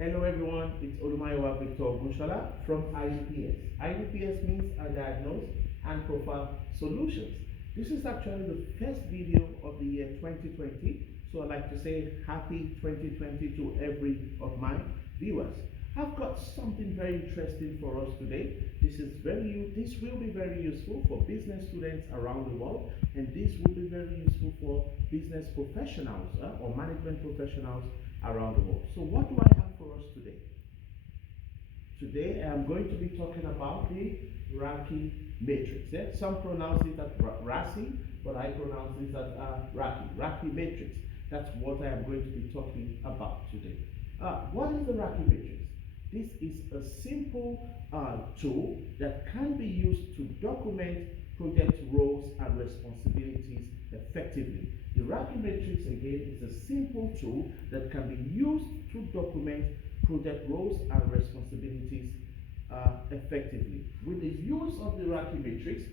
Hello everyone, it's Olumayowa Victor Gushala from iDPS. iDPS means diagnose and proffer solutions. This is actually the first video of the year 2020, so I'd like to say happy 2020 to every of my viewers. I've got something very interesting for us today. This will be very useful for business students around the world, and this will be very useful for business professionals or management professionals around the world. So what do I have for us today? Today I'm going to be talking about the RACI Matrix. Yeah? Some pronounce it as RACI, but I pronounce it as RACI Matrix. That's what I am going to be talking about today. What is the RACI Matrix? This is a simple tool that can be used to document project roles and responsibilities effectively. The RACI Matrix, again, is a simple tool that can be used to document project roles and responsibilities effectively. With the use of the RACI Matrix,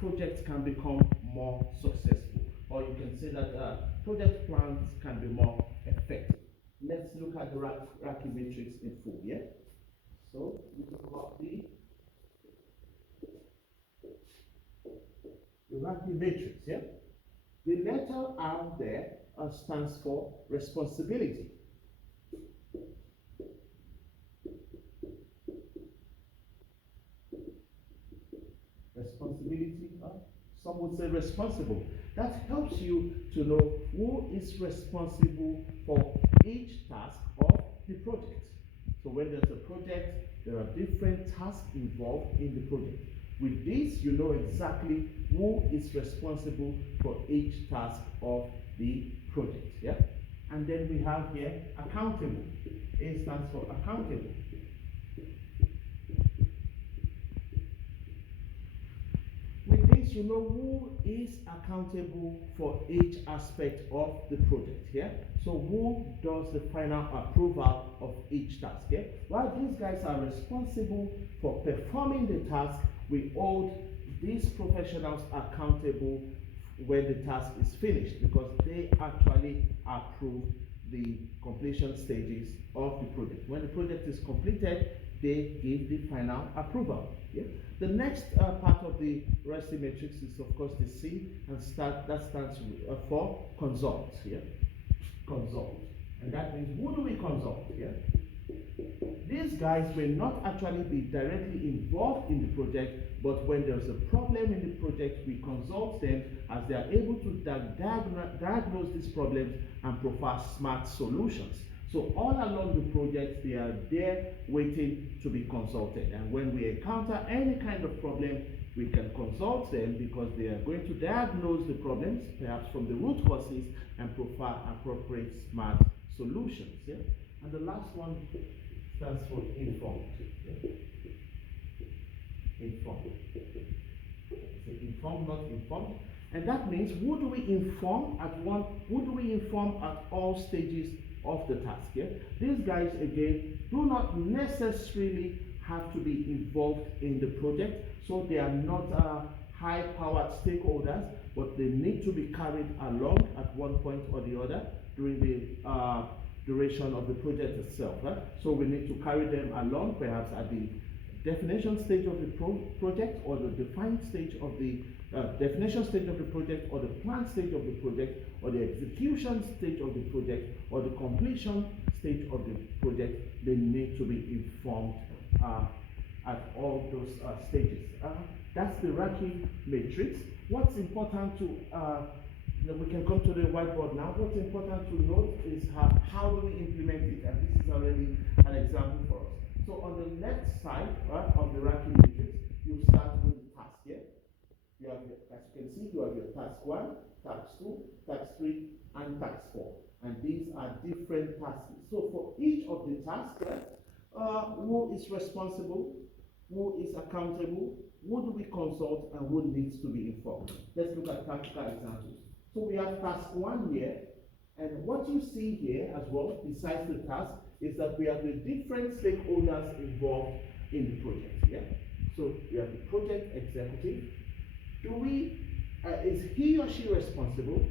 projects can become more successful, or you can say that project plans can be more effective. Let's look at the RACI Matrix in full, yeah? So, we talk about the RACI Matrix, yeah? The letter R there stands for responsibility. Responsibility, some would say responsible. That helps you to know who is responsible for each task of the project. So when there's a project, there are different tasks involved in the project. With this, you know exactly who is responsible for each task of the project. Yeah? And then we have here accountable. A stands for accountable. You know who is accountable for each aspect of the project here. So who does the final approval of each task here? While these guys are responsible for performing the task, we hold these professionals accountable when the task is finished, because they actually approve the completion stages of the project. When the project is completed, they give the final approval. Yeah? The next part of the RACI Matrix is, of course, the C, and that stands for consult. Yeah? Consult. And that means, who do we consult? Yeah? These guys may not actually be directly involved in the project, but when there's a problem in the project, we consult them, as they are able to diagnose these problems and provide smart solutions. So all along the project, they are there waiting to be consulted. And when we encounter any kind of problem, we can consult them, because they are going to diagnose the problems, perhaps from the root causes, and provide appropriate smart solutions. Yeah? And the last one stands for informed. Yeah? Informed. So informed, not informed. And that means, who do we inform at all stages of the task? Yeah? These guys, again, do not necessarily have to be involved in the project, so they are not high-powered stakeholders, but they need to be carried along at one point or the other during the duration of the project itself. So we need to carry them along, perhaps at the definition stage of the project, or the defined stage of the definition stage of the project, or the plan stage of the project, or the execution stage of the project, or the completion stage of the project. They need to be informed at all those stages. That's the RACI Matrix. What's important to we can come to the whiteboard now. What's important to note is how do we implement it, and this is already an example for us. So on the left side of the RACI Matrix, you start with the task. Yeah? You have, as you can see, you have your task 1, task 2, task 3, and task 4. And these are different tasks. So for each of the tasks, who is responsible, who is accountable, who do we consult, and who needs to be informed? Let's look at practical examples. So we have task 1 here, and what you see here as well, besides the task, is that we have the different stakeholders involved in the project. Yeah? So we have the project executive. Is he or she responsible,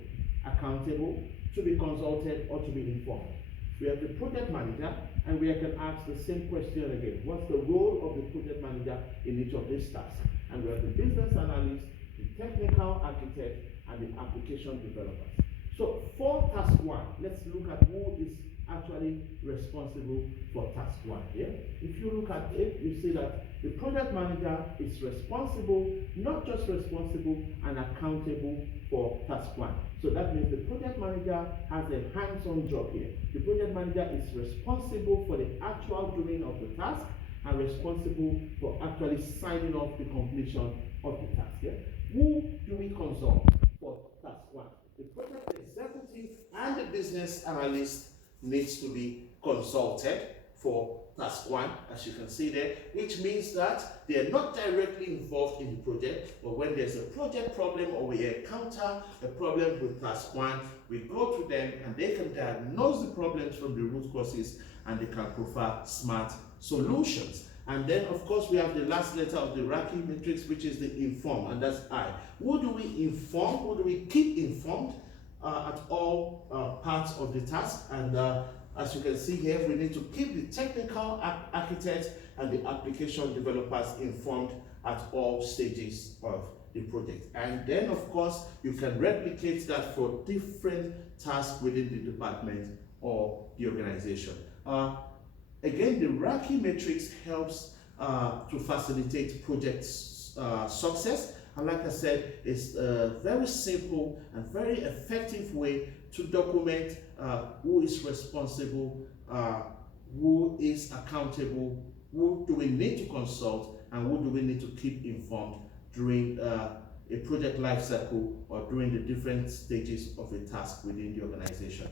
accountable, to be consulted, or to be informed? We have the project manager, and we can ask the same question again. What's the role of the project manager in each of these tasks? And we have the business analyst, the technical architect, and the application developers. So for task one, let's look at who is actually responsible for task one here. If you look at it, you see that the project manager is responsible, not just responsible, and accountable for task one. So that means the project manager has a hands-on job here. The project manager is responsible for the actual doing of the task and responsible for actually signing off the completion of the task here. Who do we consult for task one? The project executive and the business analyst needs to be consulted for task one, as you can see there, which means that they are not directly involved in the project, but when there's a project problem or we encounter a problem with task one, we go to them and they can diagnose the problems from the root causes and they can provide smart solutions. And then, of course, we have the last letter of the RACI Matrix, which is the inform, and that's I. Who do we inform? Who do we keep informed at all parts of the task? And as you can see here, we need to keep the technical architects and the application developers informed at all stages of the project. And then, of course, you can replicate that for different tasks within the department or the organization. Again, the RACI Matrix helps to facilitate project success. And like I said, it's a very simple and very effective way to document who is responsible, who is accountable, who do we need to consult, and who do we need to keep informed during a project life cycle or during the different stages of a task within the organization.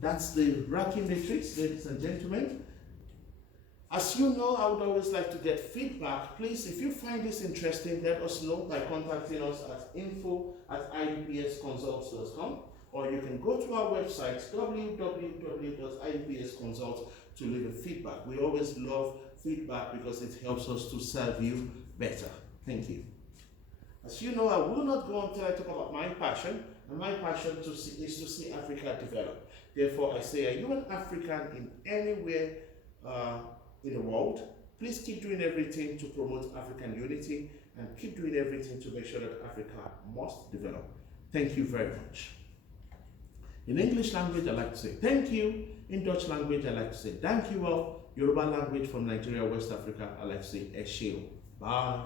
That's the RACI Matrix, ladies and gentlemen. As you know, I would always like to get feedback. Please, if you find this interesting, let us know by contacting us at info@idpsconsults.com, or you can go to our website, www.idpsconsult, to leave a feedback. We always love feedback because it helps us to serve you better. Thank you. As you know, I will not go until I talk about my passion, and my passion is to see Africa develop. Therefore, I say, are you an African in anywhere in the world? Please keep doing everything to promote African unity and keep doing everything to make sure that Africa must develop. Thank you very much. In English language, I like to say thank you. In Dutch language, I like to say thank you all. Yoruba language from Nigeria, West Africa, I like to say Esheo. Bye.